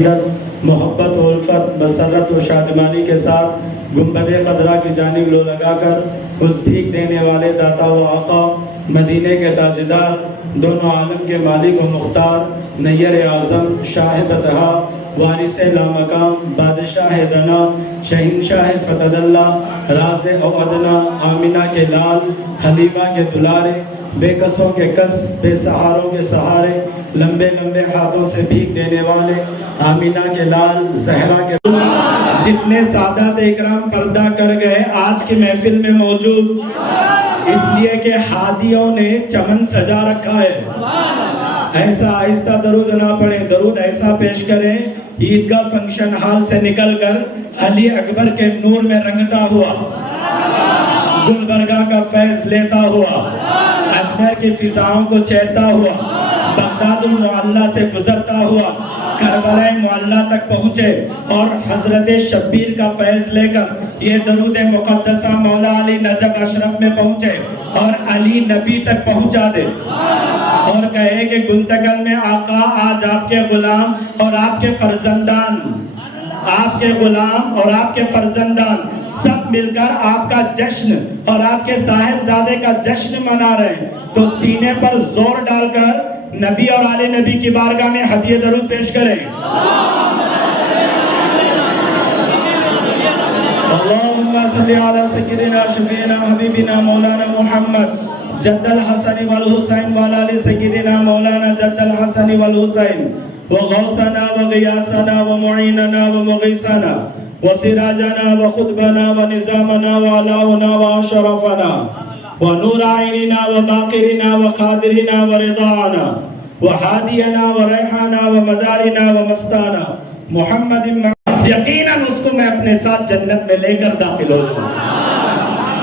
محبت و الفت مسرت و شادمانی کے ساتھ گنبد خضرا کی جانب لو لگا کر اس بھیک دینے والے داتا و آقا مدینے کے تاجدار دونوں عالم کے مالک و مختار نیر اعظم شاہ بطحا وارث لامقام بادشاہ دنا شہنشاہ فتح اللہ راز او ادنا آمینہ کے لال حلیمہ کے دلارے بے کسوں کے کس بے سہاروں کے سہارے لمبے لمبے ہاتھوں سے بھیک دینے والے آمینہ کے لال زہرا کے جتنے سادات اکرام پردہ کر گئے آج کی محفل میں موجود اس لیے کہ ہادیوں نے چمن سجا رکھا ہے. ایسا آہستہ درود نہ پڑھیں, درود ایسا پیش کریں عیدگاہ فنکشن ہال سے نکل کر علی اکبر کے نور میں رنگتا ہوا, گلبرگہ کا فیض لیتا ہوا, اجمیر کی فضاؤں کو چیرتا ہوا, بغداد المعلی سے گزرتا ہوا, کربلا معلی تک پہنچے اور حضرت شبیر کا فیض لے کر یہ درود مقدسہ مولا علی نجف اشرف میں پہنچے اور علی نبی تک پہنچا دے اور کہے کہ گنتگل میں آقا آج آپ کے غلام اور آپ کے فرزندان, آپ کے غلام اور آپ کے فرزندان سب مل کر آپ کا جشن اور آپ کے صاحبزادے کا جشن منا رہے ہیں, تو سینے پر زور ڈال کر نبی اور آل نبی کی بارگاہ میں ہدیہ درود پیش کریں. اللہم صلی علی سیدنا شفیعنا حبیبنا مولانا محمد جد الحسن والحسین وعلی سیدنا مولانا جد الحسن والحسین وغوثنا وغیاثنا ومعیننا ومغیثنا وسراجنا وخطبنا ونظامنا وعلاؤنا واشرفنا ونور عیننا وباقرنا وقادرنا ورضانا وحادینا وریحانا ومدارنا ومستانا محمد. یقیناً اس کو میں اپنے ساتھ جنت میں لے کر داخل ہو جاؤں.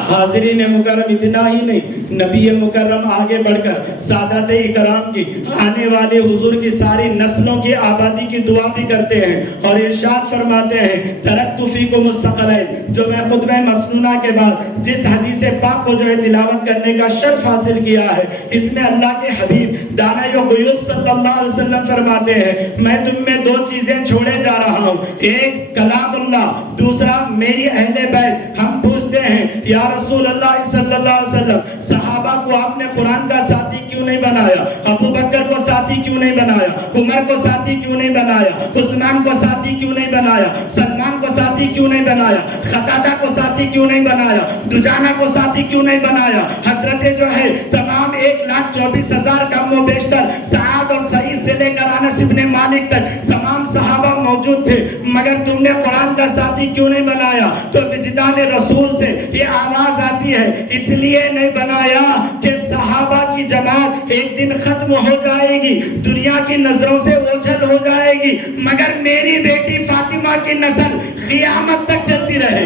حاضرین مکرم اتنا ہی نہیں, نبی مکرم آگے بڑھ کر سادات اکرام کی آنے والے حضور کی ساری نسلوں کی آبادی کی دعا بھی کرتے ہیں اور ارشاد فرماتے ہیں ترکت فیکم الثقلین, جو میں خطبہ مسنونہ کے بعد جس حدیث پاک کو جو ہے تلاوت کرنے کا شرف حاصل کیا ہے, اس میں اللہ کے حبیب دانائے غیوب صلی اللہ علیہ وسلم فرماتے ہیں میں تم میں دو چیزیں چھوڑے جا رہا ہوں, ایک کلام اللہ, دوسرا میری اہل بیت. ہم پوچھتے ہیں یا رسول اللہ صلی اللہ علیہ وسلم صحابہ کو آپ نے قرآن کا ساتھی کیوں نہیں بنایا, ابو بکر کو ساتھی کیوں نہیں بنایا, عمر کو ساتھی کیوں نہیں بنایا, عثمان کو ساتھی کیوں نہیں بنایا, سلمان کو ساتھی کیوں نہیں بنایا, قتادہ کو ساتھی کیوں نہیں بنایا, دجانہ کو ساتھی کیوں نہیں بنایا. حضرت جو ہے تمام 1,24,000 کم و بیشتر سعد اور سعید سے لے کر انس ابن مالک تک تمام صحابہ موجود تھے, مگر تم نے قرآن کا ساتھی کیوں نہیں بنایا. تو وجدان رسول سے یہ آواز آتی ہے اس لیے نہیں بنایا کہ صحابہ کی جماعت ایک دن ختم ہو جائے گی, دنیا کی نظروں سے اوجھل ہو جائے گی, مگر میری بیٹی فاطمہ کی نسل قیامت تک چلتی رہے.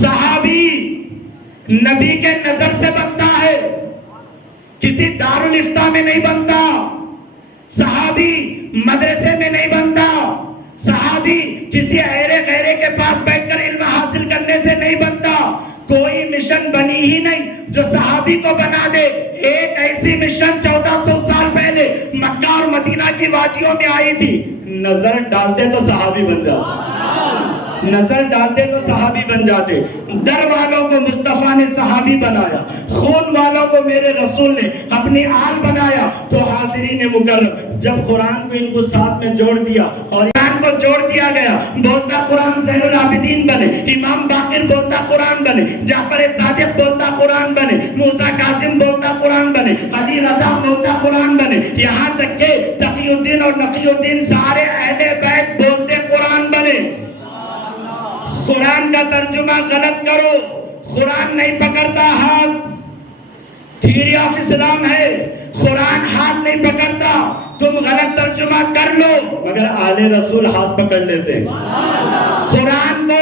صحابی نبی کے نظر سے بنتا ہے, کسی دارالفتہ میں نہیں بنتا, صحابی مدرسے میں نہیں بنتا, صحابی کسی ایرے غیرے کے پاس بیٹھ کر علم حاصل کرنے سے نہیں بنتا. کوئی مشن بنی ہی نہیں جو صحابی کو بنا دے. ایک ایسی مشن 1400 سال پہلے مکہ اور مدینہ کی وادیوں میں آئی تھی, نظر ڈالتے تو صحابی بن جاتے, نظر ڈالتے تو صحابی بن جاتے. در والوں کو مصطفیٰ نے صحابی بنایا, خون والوں کو میرے رسول نے اپنی آل بنایا. تو حاضرین مکرم جب قرآن کو ان کو ساتھ میں جوڑ دیا اور قرآن کو جوڑ دیا گیا, بولتا قرآن زین العابدین بنے, امام باقر بولتا قرآن بنے, جعفر صادق بولتا قرآن بنے, موسیٰ کاظم بولتا قرآن بنے, علی رضا بولتا قرآن بنے, یہاں تک کہ تقی الدین اور نقی الدین سارے اہل بیت بولتے قرآن بنے. قرآن کا ترجمہ غلط کرو, قرآن نہیں پکڑتا ہاتھ, تھیوری آف اسلام ہے, قرآن ہاتھ نہیں پکڑتا. تم غلط ترجمہ کر لو مگر آل رسول ہاتھ پکڑ لیتے ہیں. قرآن کو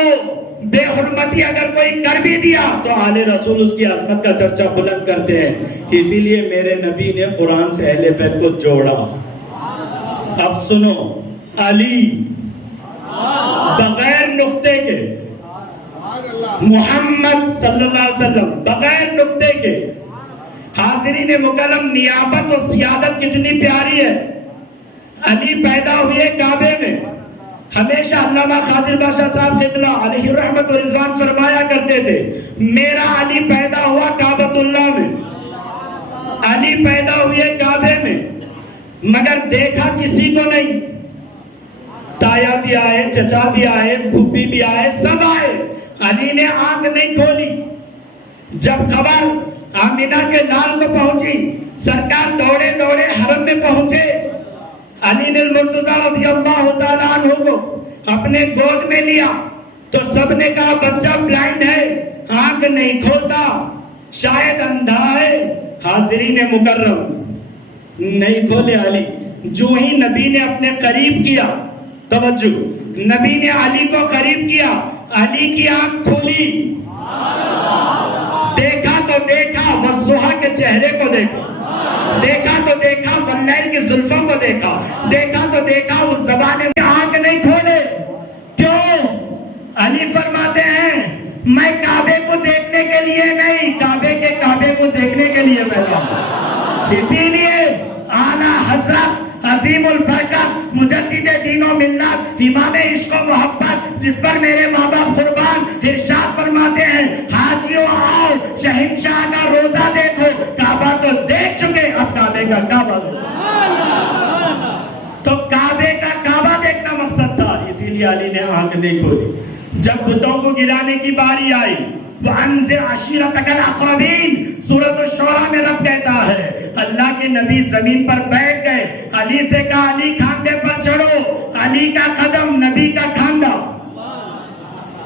بے حرمتی اگر کوئی کر بھی دیا تو آل رسول اس کی عظمت کا چرچا بلند کرتے ہیں. اسی لیے میرے نبی نے قرآن سے اہل بیت کو جوڑا. اب سنو, علی بغیر نقطے کے, محمد صلی اللہ علیہ وسلم بغیر نقطے کے. حاضرین مکرم نیابت و سیادت کتنی پیاری ہے. علی پیدا ہوئے کعبے میں. ہمیشہ علامہ خاطر بادشاہ صاحب قبلہ علیہ رحمت و رضوان فرمایا کرتے تھے میرا علی پیدا ہوا کعبۃ اللہ میں. علی پیدا ہوئے کعبے میں مگر دیکھا کسی کو نہیں. تایا بھی آئے, چچا بھی آئے, پھوپھی بھی آئے, سب آئے, علی نے آنکھ نہیں کھولی. جب خبر آمینہ کے لال کو پہنچی, سرکار دوڑے دوڑے حرم میں پہنچے. علی نے المرتضیٰ رضی اللہ تعالیٰ عنہ کو اپنے گود میں لیا تو سب نے کہا بچہ بلائنڈ ہے, آنکھ نہیں کھولتا, شاید اندھا ہے. حاضرین مکرم نہیں کھولے علی. جو ہی نبی نے اپنے قریب کیا, توجہ, نبی نے علی کو قریب کیا, علی کی آنکھ کھولی. دیکھا تو دیکھا والضحیٰ کے چہرے کو دیکھا, دیکھا تو دیکھا واللیل کی زلفوں کو دیکھا, دیکھا تو دیکھا اس زمانے میں آنکھ نہیں کھولے. کیوں؟ علی فرماتے ہیں میں کعبے کو دیکھنے کے لیے نہیں, کعبے کو دیکھنے کے لیے پیدا ہوں. اسی لیے آنا حضرت عظیم البرکت مجدد دین و ملت امام عشق و محبت جس پر میرے ماں باپ قربان ارشاد فرماتے ہیں حاجیوں آؤ شہنشاہ کا روزہ دیکھو. کعبہ تو دیکھ چکے, اب کعبے کا کعبہ تو کعبے کا کعبہ دیکھنا مقصد تھا. اسی لیے علی نے آنکھ نہیں کھولی. جب بتوں کو گرانے کی باری آئی وَأَنذِرْ عَشِيرَتَكَ الْأَقْرَبِينَ سورۃ الشعراء میں رب کہتا ہے اللہ کے نبی زمین پر بیٹھ گئے. علی سے کہا علی کھاندے پر چڑھو. علی کا قدم نبی کا کھاندا.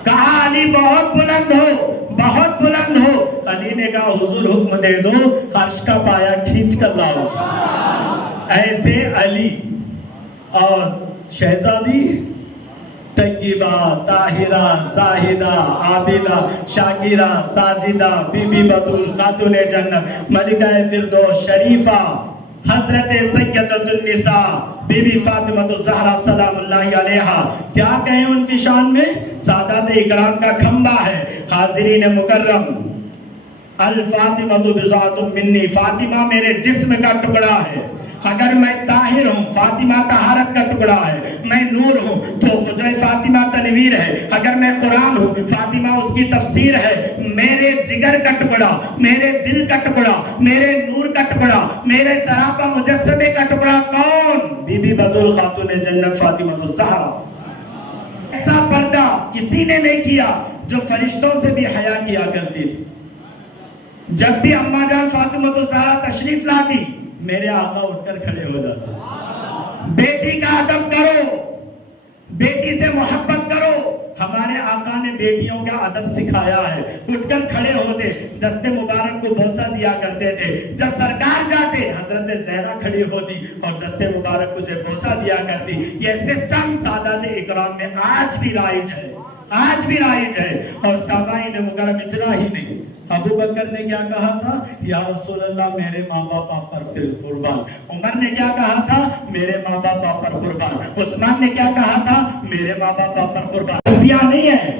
کہا علی بہت بلند ہو, بہت بلند ہو. علی نے کہا حضور حکم دے دو عرش کا پایا کھینچ کر لاؤ. ایسے علی اور شہزادی طیبہ, طاہرہ, زاہدہ, عابدہ, شاکرہ, ساجدہ, بی بی بطول, خاتون جنت, ملکہ فردوس شریفہ, حضرت سیدۃ النساء بی بی فاطمہ الزہرا سلام اللہ علیہا. کیا کہیں ان کی شان میں, سادات اکرام کا کھمبا ہے. حاضرین مکرم الفاطمہ بضعۃ منی, فاطمہ میرے جسم کا ٹکڑا ہے. اگر میں طاہر ہوں فاطمہ طہارت کا ٹکڑا ہے, میں نور ہوں تو جو فاطمہ تنویر ہے. اگر میں قرآن ہوں فاطمہ اس کی تفسیر ہے. میرے جگر کا ٹکڑا, میرے دل کا ٹکڑا, میرے نور کا ٹکڑا, میرے سراپا مجسمے کا ٹکڑا کون؟ بی بی بطول خاتون جنت فاطمہ الزہرا. ایسا پردہ کسی نے نہیں کیا جو فرشتوں سے بھی حیا کیا کرتی تھی. جب بھی اماں جان فاطمہ الزہرا تشریف لاتی میرے آقا اٹھ کر کھڑے ہو جاتا. بیٹی کا ادب کرو, بیٹی سے محبت کرو. ہمارے آقا نے بیٹیوں کا ادب سکھایا ہے. اٹھ کر کھڑے ہوتے, دست مبارک کو بوسہ دیا کرتے تھے. جب سرکار جاتے حضرت زہرا کھڑی ہوتی اور دست مبارک کو بوسہ دیا کرتی. یہ سسٹم سادات اکرام میں آج بھی رائج ہے, آج بھی رائج ہے. اور سامعین مکرم اتنا ہی نہیں, ابو بکر نے کیا کہا تھا, یا رسول اللہ میرے ماں باپ آپ پر قربان. عمر نے کیا کہا تھا, میرے ماں باپ آپ پر قربان. عثمان نے کیا کہا تھا, میرے ماں باپ آپ پر قربان. ہستیاں نہیں ہے,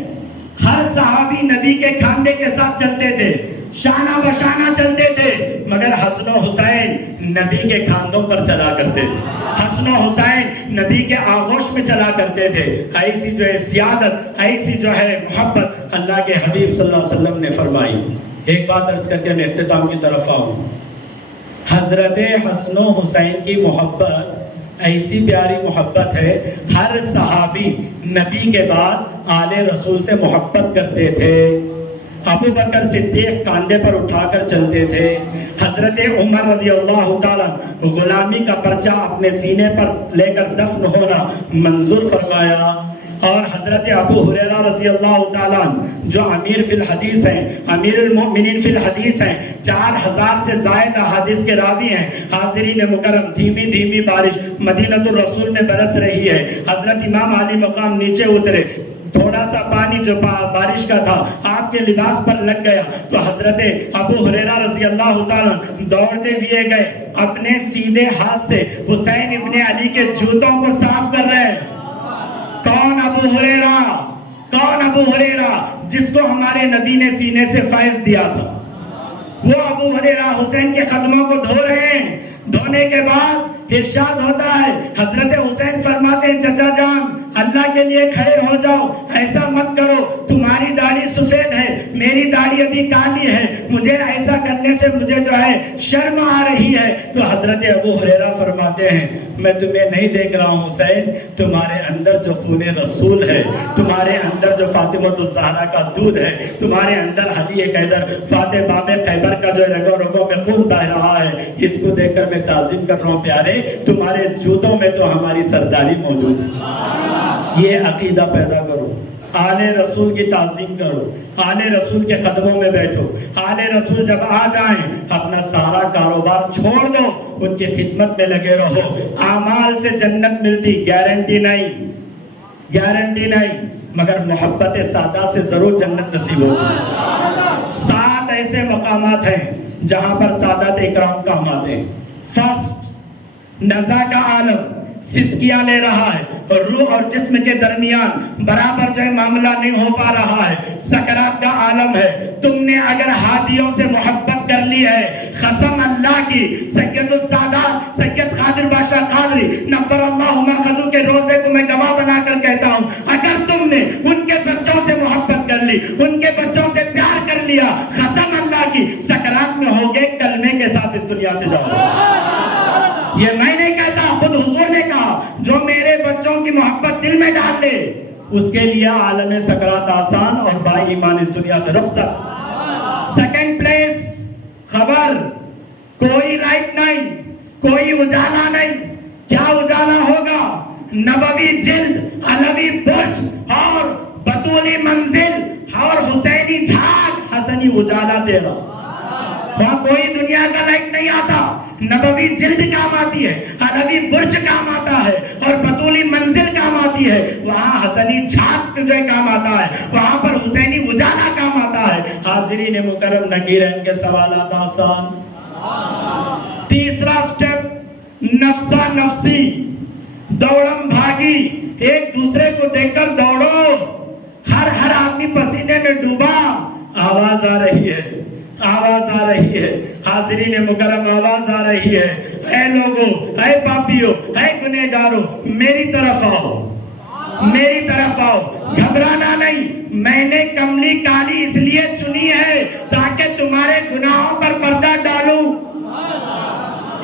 ہر صحابی نبی کے کھاندے کے ساتھ چلتے تھے, شانہ بشانہ چلتے تھے, مگر حسن و حسین نبی کے کھاندوں پر چلا کرتے تھے. حسن و حسین نبی کے آغوش میں چلا کرتے تھے. ایسی جو ہے سیادت, ایسی جو ہے محبت اللہ کے حبیب صلی اللہ علیہ وسلم نے فرمائی. ایک بات عرض کر کے میں اختتام کی طرف آؤں. حضرت حسن و حسین کی محبت ایسی پیاری محبت ہے, ہر صحابی نبی کے بعد آل رسول سے محبت کرتے تھے. ابو بکر صدیق کاندھے پر اٹھا کر چلتے تھے. حضرت عمر رضی اللہ تعالیٰ غلامی کا پرچہ اپنے سینے پر لے کر دفن ہونا منظور فرمایا. اور حضرت ابو ہریرہ رضی اللہ تعالیٰ جو امیر فی الحدیث ہیں, امیر المؤمنین فی الحدیث ہیں, 4000 سے زائد احادیث کے راوی ہیں. حاضرین مکرم دھیمی دھیمی بارش مدینۃ الرسول میں برس رہی ہے. حضرت امام علی مقام نیچے اترے, تھوڑا سا پانی جو بارش کا تھا آپ کے لباس پر لگ گیا تو حضرت ابو ہریرہ رضی اللہ تعالیٰ دوڑتے ہوئے گئے, اپنے سیدھے ہاتھ سے حسین ابن علی کے جوتوں کو صاف کر رہے ہیں. کون ابو ہریرہ, کون ابو ہریرہ جس کو ہمارے نبی نے سینے سے فیض دیا تھا. وہ ابو ہریرہ حسین کے قدموں کو دھو رہے ہیں. دھونے کے بعد ارشاد ہوتا ہے، حضرت حسین فرماتے ہیں چچا جان اللہ کے لیے کھڑے ہو جاؤ، ایسا مت کرو، تمہاری داڑھی سفید ہے، میری داڑھی ابھی کالی ہے، مجھے ایسا کرنے سے مجھے جو ہے شرم آ رہی ہے۔ تو حضرت ابو ہریرہ فرماتے ہیں میں تمہیں نہیں دیکھ رہا ہوں حسین، تمہارے اندر جو خون رسول ہے، تمہارے اندر جو فاطمہ الزہرا کا دودھ ہے، تمہارے اندر علی قیدر فاتح باب خیبر کا جو رگوں رگوں میں خون بہ رہا ہے، اس کو دیکھ کر میں تعظیم کر رہا ہوں۔ پیارے تمہارے جوتوں میں تو ہماری سرداری موجود ہے، یہ عقیدہ پیدا کرو، آل رسول کی تعظیم کرو، آل رسول کے قدموں میں بیٹھو، آل رسول جب آ جائیں اپنا سارا کاروبار چھوڑ دو، ان کی خدمت میں لگے رہو۔ اعمال سے جنت ملتی گارنٹی نہیں، گارنٹی نہیں، مگر محبت سادہ سے ضرور جنت نصیب ہوگی۔ 7 ایسے مقامات ہیں جہاں پر سادات اکرام کام آتے ہیں۔ فرسٹ، نزا کا عالم سسکیاں لے رہا ہے، روح اور جسم کے درمیان برابر جو ہے معاملہ نہیں ہو پا رہا ہے، سکرات کا عالم ہے۔ تم نے اگر ہادیوں سے محبت کر لی ہے، قسم اللہ کی، سید السادات سید قادر بادشاہ قادری نفر اللہ مرقدو کے روزے کو میں گواہ بنا کر کہتا ہوں، اگر تم نے ان کے بچوں سے محبت کر لی، ان کے بچوں سے پیار کر لیا، قسم اللہ کی سکرات میں ہوگے کلمے کے ساتھ اس دنیا سے جاؤ۔ یہ میں نہیں کہتا، خود حضور نے کہا، جو میرے بچوں کی محبت دل میں ڈال لے اس کے لیے عالم سکرات آسان اور با ایمان اس دنیا سے رخصت۔ سیکنڈ پلیس، خبر، کوئی رائٹ نہیں، کوئی اجالا نہیں۔ کیا اجالا ہوگا؟ نبوی جلد، علوی برج اور بطولی منزل اور حسینی جھاگ، حسنی اجالا تیرا۔ وہاں کوئی دنیا کا لائٹ نہیں آتا، نبوی جلد کام آتی ہے، علوی برج کام آتا ہے اور بطولی منزل کام آتی ہے، وہاں حسنی جھاگ جو کام آتا ہے، وہاں پر حسینی اجالا کام آتا ہے۔ حاضرین مکرم نکیرین کے سوالات آسان۔ تیسرا سٹیپ، نفسا نفسی، دوڑم بھاگی، ایک دوسرے کو دیکھ کر دوڑو، ہر آدمی پسینے میں ڈوبا، آواز آ رہی ہے، آواز آ رہی ہے، حاضرین مکرم آواز آ رہی ہے، اے لوگو، اے پاپیو، اے گنہگارو، میری طرف آؤ، میری طرف آؤ، گھبرانا نہیں۔ میں نے کملی کالی اس لیے چنی ہے تاکہ تمہارے گناہوں پر پردہ ڈالوں۔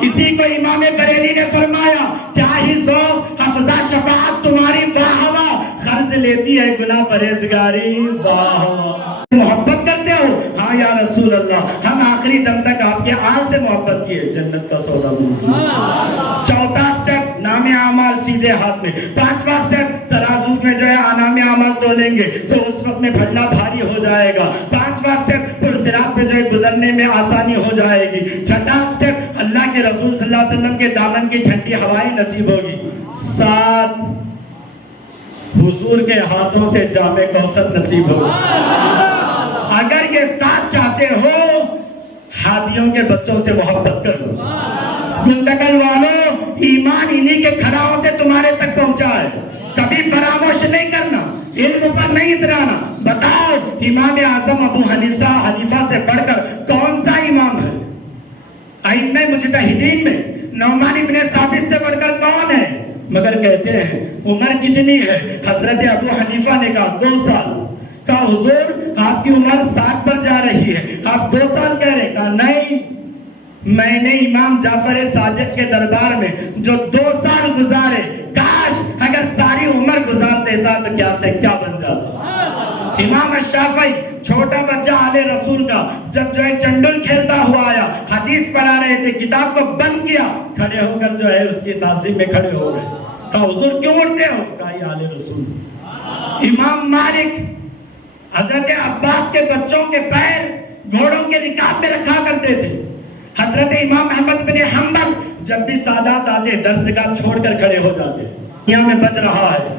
اسی کو امام بریلی نے فرمایا، کیا ہی ذوق افزا شفاعت تمہاری واہ واہ، قرض لیتی ہے گناہ پرہیزگاری واہ واہ۔ محبت کرتے ہو؟ ہاں یا رسول اللہ، ہم آخری دم تک آپ کے آل سے محبت کیے، جنت کا سودا منظور۔ چوتھا سٹیپ، نام اعمال سیدھے ہاتھ میں۔ پانچواں سٹیپ، ترازو میں جو ہے نام اعمال تولیں گے تو اس وقت میں بھرنا بھاری ہو جائے گا۔ پانچواں سٹیپ، پرصراط پہ جو ہے گزرنے میں آسانی ہو جائے گی۔ چھٹا سٹیپ، اللہ کے رسول صلی اللہ علیہ وسلم کے دامن کی ٹھنڈی ہوائیں نصیب ہوگی۔ 7، حضور کے ہاتھوں سے جام کوثر نصیب ہوگا۔ اگر یہ 7 چاہتے ہو، ہادیوں کے بچوں سے محبت کر لو۔ گندگل والوں، ایمان انہی کے کھڑاؤں سے تمہارے تک پہنچا ہے، کبھی فراموش نہیں کرنا، علم پر نہیں اترانا۔ بتاؤ امام اعظم ابو حنیفہ سے بڑھ کر کون سا امام ہے؟ ائمہ مجتہدین میں نعمان ابن ثابت سے بڑھ کر کون ہے؟ مگر کہتے ہیں عمر کتنی ہے؟ حضرت ابو حنیفہ نے کہا 2 سال۔ کہا حضور آپ کی عمر 60 پر جا رہی ہے، آپ 2 سال کہہ رہے؟ کہا نہیں، میں نے امام جعفر صادق کے دربار میں جو 2 سال گزارے، کاش اگر ساری عمر گزار دیتا تو کیا سے کیا بن جاتا۔ امام الشافعی، چھوٹا بچہ آل رسول کا، جب جو ہے چنڈل کھیلتا ہوا آیا، حدیث پڑھا رہے تھے، کتاب کو بند کیا، کھڑے ہو کر جو ہے اس کی تعظیم میں کھڑے ہو گئے۔ کہا حضور کیوں اٹھتے ہو؟ کہا یہ آل رسول۔ امام مالک حضرت عباس کے بچوں کے پیر گھوڑوں کے رکاب میں رکھا کرتے تھے۔ حضرت امام احمد بن حنبل جب بھی سادات آتے درسگاہ چھوڑ کر کھڑے ہو جاتے۔ دنیا میں بچ رہا ہے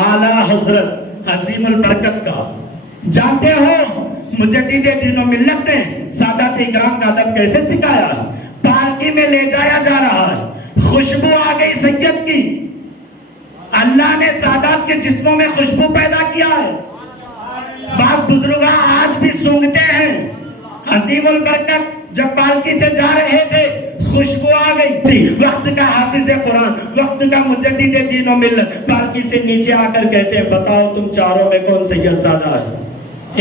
اعلیٰ حضرت عظیم البرکت کا۔ جانتے ہو مجدد دین و ملت نے سادات اکرام کا ادب کیسے سکھایا؟ پالکی میں لے جایا جا رہا ہے، خوشبو آ گئی سید کی، اللہ نے سادات کے جسموں میں خوشبو پیدا کیا ہے۔ بعض بزرگاں آج بھی سونگتے ہیں۔ عظیم البرکت جب پالکی سے جا رہے تھے، خوشبو آ گئی، مفتی، وقت کا حافظ قرآن، وقت کا مجدد دین و ملت پالکی سے نیچے آ کر کہتے ہیں بتاؤ تم چاروں میں کون سید زادہ ہے؟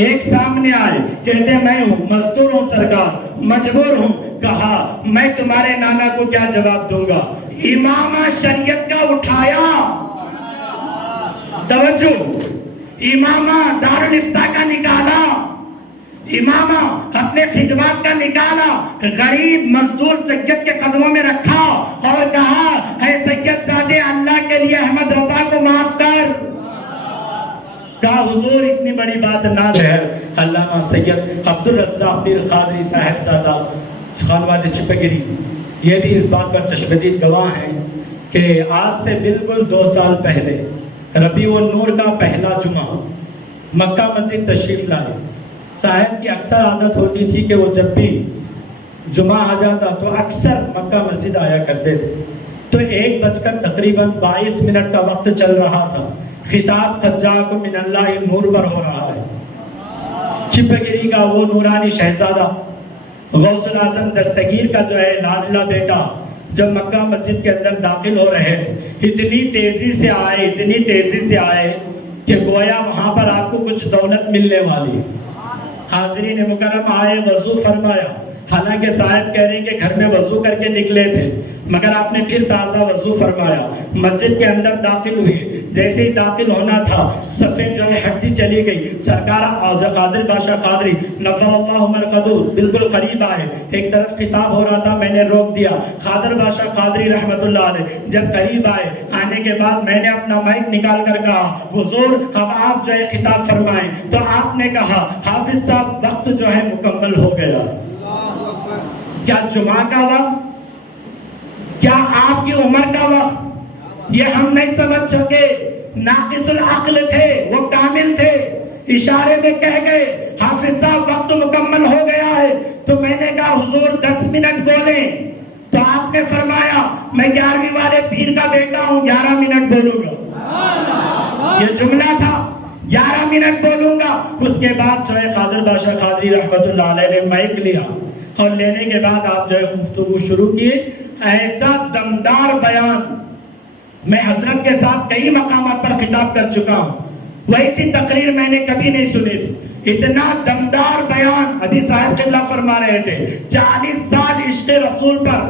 ایک سامنے آئے کہتے ہیں میں ہوں، مزدور ہوں سرکار، مجبور ہوں۔ کہا میں تمہارے نانا کو کیا جواب دوں گا؟ امامہ شریعت کا اٹھایا، توجہ، امامہ دارالفتاء کا نکالا، امامہ اپنے خدمات کا نکالا، غریب مزدور سید کے قدموں میں رکھا اور کہا اے سید زادے اللہ کے لیے احمد رضا کو معاف کر۔ کہا حضور اتنی بڑی بات نہ شہر علامہ سید عبدالرزاق پیر قادری صاحب زادہ خانواد چپگری یہ بھی اس بات پر چشمدید گواہ ہیں کہ آج سے بالکل 2 سال پہلے ربیع النور کا پہلا جمعہ مکہ مسجد تشریف لائے۔ صاحب کی اکثر عادت ہوتی تھی کہ وہ جب بھی جمعہ آ جاتا تو اکثر مکہ مسجد آیا کرتے تھے۔ تو 1 بج کر تقریباً 22 منٹ کا وقت چل رہا تھا، خطاب قد جاءکم من اللہ نور پر ہو رہا ہے۔ چپگری کا وہ نورانی شہزادہ غوث الاعظم دستگیر کا جو ہے لاڈلا بیٹا جب مکہ مسجد کے اندر داخل ہو رہے اتنی تیزی سے آئے کہ گویا وہاں پر آپ کو کچھ دولت ملنے والی۔ حاضرین مکرم آئے، وضو فرمایا، حالانکہ صاحب کہہ رہے ہیں کہ گھر میں وضو کر کے نکلے تھے، مگر آپ نے پھر تازہ وضو فرمایا، مسجد کے اندر داخل ہوئے۔ جیسے ہی داخل ہونا تھا صفیں جو ہے ہٹتی چلی گئی، سرکار قادر بادشاہ قادری نور اللہ مرقدہ بالکل قریب آئے، ایک طرف خطاب ہو رہا تھا، میں نے روک دیا۔ قادر بادشاہ قادری رحمت اللہ علیہ جب قریب آئے، آنے کے بعد میں نے اپنا مائک نکال کر کہا حضور اب آپ جو ہے خطاب فرمائیں۔ تو آپ نے کہا حافظ صاحب وقت جو ہے مکمل ہو گیا۔ کیا جمعہ کا وقت، کیا آپ کی عمر کا وقت، یہ ہم نہیں سمجھ سکے۔ ناقص العقل تھے، وہ کامل تھے، اشارے میں کہہ گئے حافظ صاحب وقت مکمل ہو گیا ہے۔ تو میں نے کہا حضور 10 منٹ بولیں، تو آپ نے فرمایا میں 11ویں والے پیر کا بیٹا ہوں، 11 منٹ بولوں گا۔ یہ جملہ تھا 11 منٹ بولوں گا۔ اس کے بعد جو ہے قادر بادشاہ قادری رحمت اللہ علیہ نے مائک لیا اور لینے کے بعد آپ جو ہے گفتگو شروع کی۔ ایسا دمدار بیان میں حضرت کے ساتھ کئی مقامات پر خطاب کر چکا ہوں، ویسی تقریر میں نے کبھی نہیں سنی تھی۔ اتنا دمدار بیان، ابھی صاحب قبلہ فرما رہے تھے 40 سال عشق رسول پر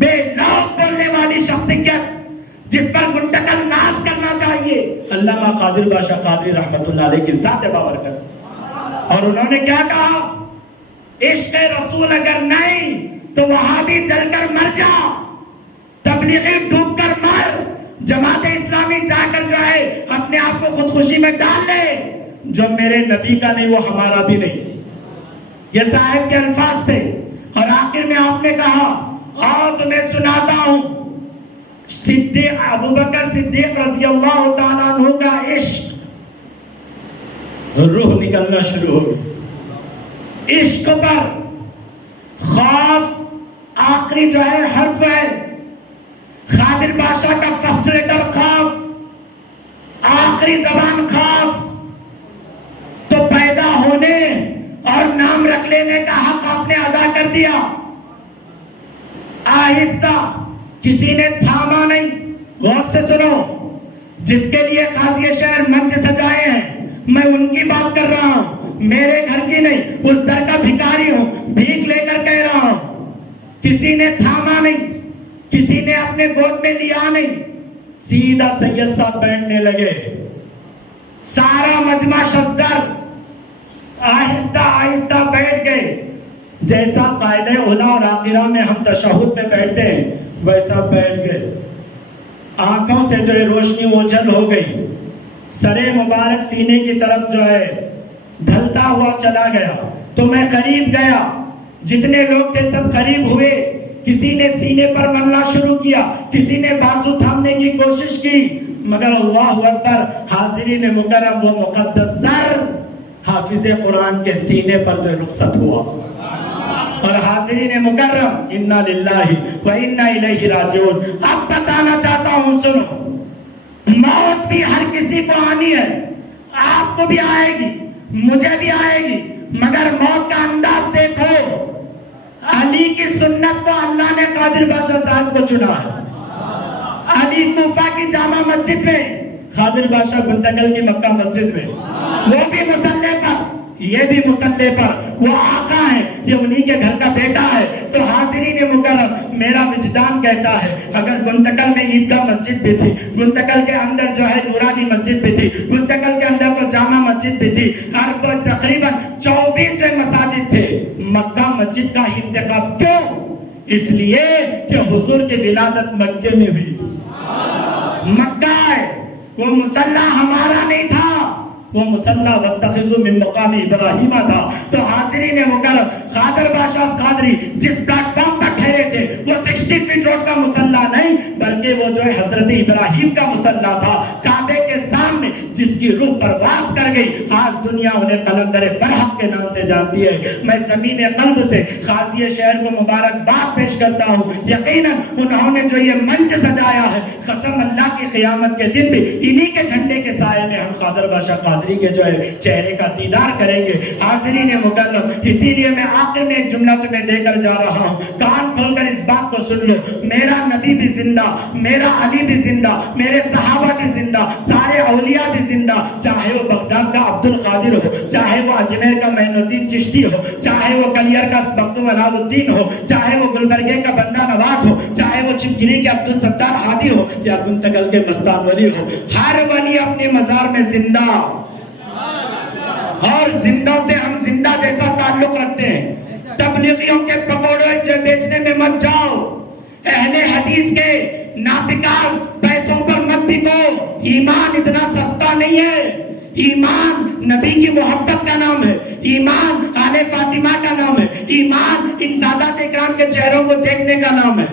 بے لوگ بولنے والی شخصیت جس پر منتقل ناز کرنا چاہیے، علامہ قادر بادشاہ قادری رحمت اللہ علیہ کی ذات بابرکت۔ اور انہوں نے کیا کہا؟ عشق رسول اگر نہیں تو وہاں بھی جل کر مر جا، تبلیغی ڈوب کر مر، جماعت اسلامی جا کر جو ہے اپنے آپ کو خودکشی میں ڈال لے۔ جو میرے نبی کا نہیں وہ ہمارا بھی نہیں، یہ صاحب کے الفاظ تھے۔ اور آخر میں آپ نے کہا آؤ تمہیں سناتا ہوں صدیق ابوبکر صدیق رضی اللہ تعالیٰ عنہ کا عشق۔ روح نکلنا شروع ہو گئی عشق پر۔ خوف آخری جو ہے حرف ہے، قادر بادشاہ کا فرسٹ لیٹر خوف، آخری زبان خوف، تو پیدا ہونے اور نام رکھ لینے کا حق آپ نے ادا کر دیا۔ آہستہ، کسی نے تھاما نہیں، غور سے سنو، جس کے لیے قاضی شہر منچ سجائے ہیں میں ان کی بات کر رہا ہوں، میرے گھر کی نہیں، اس در کا بھکاری ہوں، بھیک لے کر کہہ رہا ہوں۔ کسی نے تھاما نہیں، کسی نے اپنے گود میں لیا نہیں، سیدھا سید صاحب بیٹھنے لگے، سارا مجمع شزدر آہستہ آہستہ بیٹھ گئے۔ جیسا قاعدہ اولا اور آخرہ میں ہم تشہد میں بیٹھتے ہیں ویسا بیٹھ گئے۔ آنکھوں سے جو ہے روشنی اوجھل ہو گئی، سر مبارک سینے کی طرف جو ہے ڈھلتا ہوا چلا گیا۔ تو میں قریب گیا، جتنے لوگ تھے سب قریب ہوئے، کسی نے سینے پر مرنا شروع کیا، کسی نے بازو تھامنے کی کوشش کی، مگر اللہ اکبر، حاضرین مکرم وہ مقدس سر حافظ قرآن کے سینے پر جو رخصت ہوا۔ اور حاضرین مکرم انا للہ و انا الیہ راجعون۔ اب بتانا چاہتا ہوں، سنو، موت بھی ہر کسی کو آنی ہے، آپ کو بھی آئے گی، مجھے بھی آئے گی، مگر موت کا انداز دیکھو۔ علی کی سنت کو اللہ نے قادر بادشاہ صاحب کو چنا ہے. علی کوفہ کی جامع مسجد میں، قادر بادشاہ گنتکل کی مکہ مسجد میں، وہ بھی مسلح پر، یہ بھی مسلح پر. وہ آقا ہے، یہ انہی کے گھر کا بیٹا ہے. تو حاضرین مکرم، میرا وجدان کہتا ہے اگر گنتکل میں عیدگاہ مسجد بھی تھی، گنتکل کے اندر جو ہے نورانی مسجد بھی تھی، گنتکل کے اندر تو جامع مسجد بھی تھی، اور تقریباً 24 مساجد تھے، مکہ مسجد کا انتخاب کیوں؟ اس لیے کہ حضور کی ولادت مکے میں ہوئی. مکہ ہے، وہ مسلح ہمارا نہیں تھا، وہ مسلح واتخذوا من مقام ابراہیم تھا. تو حاضرین مکرم، قادر بادشاہ قادری جس پلیٹ فارم پر ٹھہرے تھے وہ 60 فٹ روڈ کا مسلح نہیں، بلکہ وہ جو ہے حضرت ابراہیم کا مسلح تھا، کعبے کے سامنے جس کی روح پرواز کر گئی. آج دنیا انہیں قلندر برحق کے نام سے جانتی ہے. میں زمین قلب سے قاضی شہر کو مبارکباد پیش کرتا ہوں. یقیناً انہوں نے جو یہ منچ سجایا ہے، قسم اللہ کی قیامت کے دن بھی انہی کے جھنڈے کے سائے میں ہم قادر بادشاہ قادری کے جو ہے چہرے کا دیدار کریں گے. حاضرین مکرم، اسی لیے میں آخر میں ایک جملہ تمہیں دے کر جا رہا ہوں، کان کھول کر اس بات کو سن لو. میرا نبی بھی زندہ، میرا علی بھی زندہ، میرے صحابہ بھی زندہ، سارے اولیاء بھی زندہ. چاہے وہ بغداد کا عبد القادر ہو، چاہے وہ اجمیر کا معین الدین چشتی ہو، چاہے وہ کلیر کا مخدوم علاء الدین ہو، چاہے وہ گلبرگے کا بندہ نواز ہو، چاہے وہ چپگیری کے عبد الستار ہادی ہو، یا گنتکل کے مستان ولی ہو، ہر ولی اپنے مزار میں زندہ. اور زندوں سے ہم زندہ جیسا تعلق رکھتے ہیں. تبلیغیوں کے پکوڑے بیچنے میں مت جاؤ، اہل حدیث کے ناپکار پیسوں پر مت بکو. ایمان اتنا سستا نہیں ہے. ایمان نبی کی محبت کا نام ہے، ایمان آل فاطمہ کا نام ہے، ایمان ان سادات اکرام کے چہروں کو دیکھنے کا نام ہے.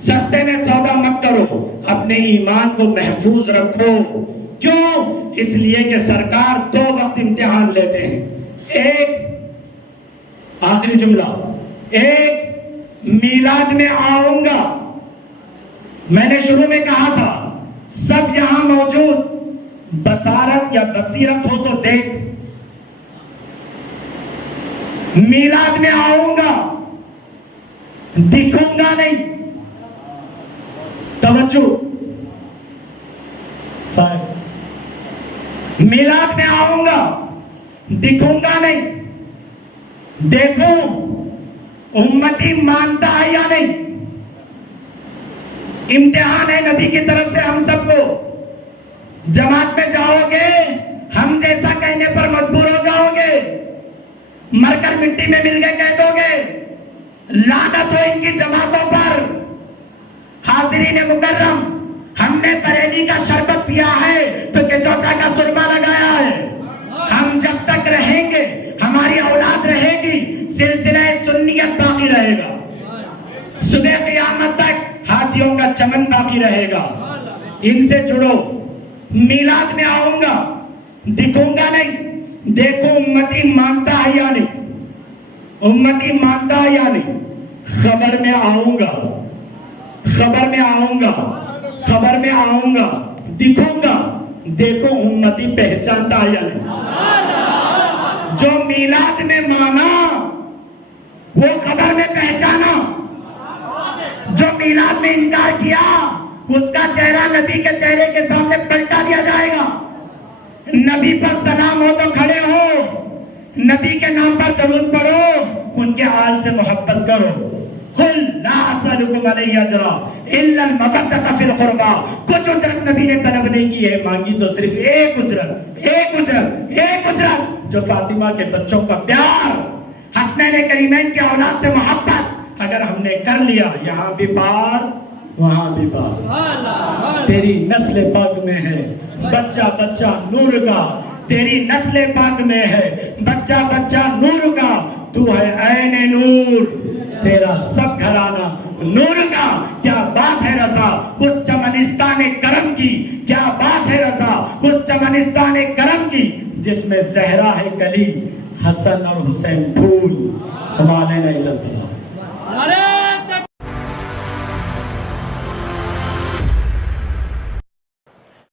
سستے میں سودا مت کرو، اپنے ایمان کو محفوظ رکھو. کیوں؟ اس لیے کہ سرکار 2 وقت امتحان لیتے ہیں. ایک آخری جملہ، ایک میلاد میں آؤں گا. میں نے شروع میں کہا تھا سب یہاں موجود، بصارت یا بصیرت ہو تو دیکھ. میلاد میں آؤں گا، دکھوں گا نہیں. توجہ صاحب، میلاد میں آؤں گا، دکھوں گا نہیں. دیکھوں امتی مانتا ہے یا نہیں. امتحان ہے نبی کی طرف سے ہم سب کو. جماعت میں جاؤ گے، ہم جیسا کہنے پر مجبور ہو جاؤ گے، مر کر مٹی میں مل گئے کہہ دو گے. لعنت ہو ان کی جماعتوں پر. حاضرین مکرم، ہم نے بریلی کا شربت پیا ہے تو کہ چوچا کا سرما لگایا ہے. ہم جب تک رہیں گے، ہماری اولاد رہے گی، سلسلہ سنیت باقی رہے گا. صبح قیامت تک ہاتھیوں کا چمن باقی رہے گا. ان سے جڑو. میلاد میں آؤں گا، دکھوں گا نہیں. دیکھو امتی مانتا ہے یا نہیں، امتی مانتا ہے یا نہیں. خبر میں آؤں گا، خبر میں آؤں گا، خبر میں آؤں گا، دکھوں گا. دیکھو امتی پہچانتا ہے یا نہیں. جو میلاد میں مانا وہ خبر میں پہچانا. جو میلاد میں انکار کیا اس کا چہرہ نبی کے چہرے کے سامنے پلٹا دیا جائے گا. نبی پر سلام ہو تو کھڑے ہو، نبی کے نام پر درود پڑھو، ان کے آل سے محبت کرو. قل لا اسألکم علیہ اجرا الا المودۃ فی القربى. کچھ اجرت نبی نے طلب نہیں کی ہے، مانگی تو صرف ایک اجرت، ایک اجرت، ایک اجرت، جو فاطمہ کے بچوں کا پیار، حسنین کریمین کے اولاد سے محبت اگر ہم نے کر لیا، یہاں بھی پار وہاں بھی پار. تیری نسل پاک میں ہے بچہ بچہ نور کا، تیری نسل پاک میں ہے بچہ بچہ نور کا. تو ہے عین نور، تیرا سب گھرانہ نور کا. کیا بات ہے رضا اس چمنستان کرم کی، کیا بات ہے رضا اس چمنستان کرم کی، جس میں زہرا ہے کلی، حسن اور حسین پھول. ہمارے نہیں لگتا.